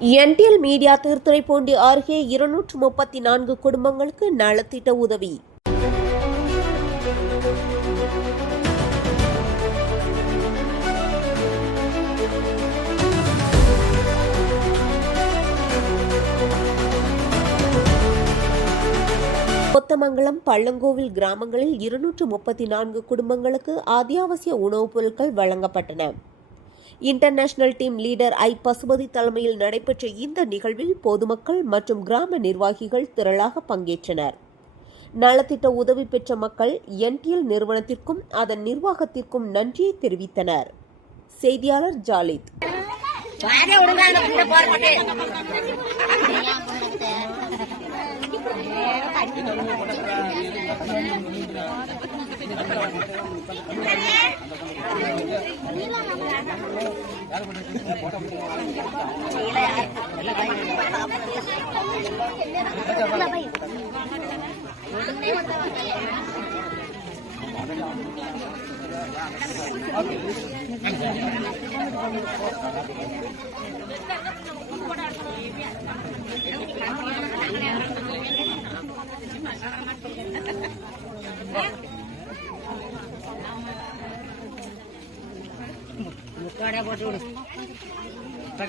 NTL media Thiruthuraipoondi அருகே 234 குடும்பங்களுக்கு நலத்திட்ட உதவி. கொத்தமங்கலம், பள்ளங்கோவில் கிராமங்களில் 234 குடும்பங்களுக்கு அத்தியாவசிய உணவுப் பொருட்கள் வழங்கப்பட்டன. இன்டர்நேஷனல் டீம் லீடர் ஐ. பசுபதி தலைமையில் நடைபெற்ற இந்த நிகழ்வில் பொதுமக்கள் மற்றும் கிராம நிர்வாகிகள் திரளாக பங்கேற்றனர். நலத்திட்ட உதவி பெற்ற மக்கள் என்டிஎல் நிறுவனத்திற்கும் அதன் நிர்வாகத்திற்கும் நன்றியை தெரிவித்தனர். செய்தியாளர் ஜாலித்.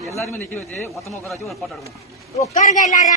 எல்லாருமே நிக்க வச்சு மொத்தமா உட்கார வச்சு ஒரு போட்டோ எடுக்கணும். உட்காருங்க எல்லாரும்.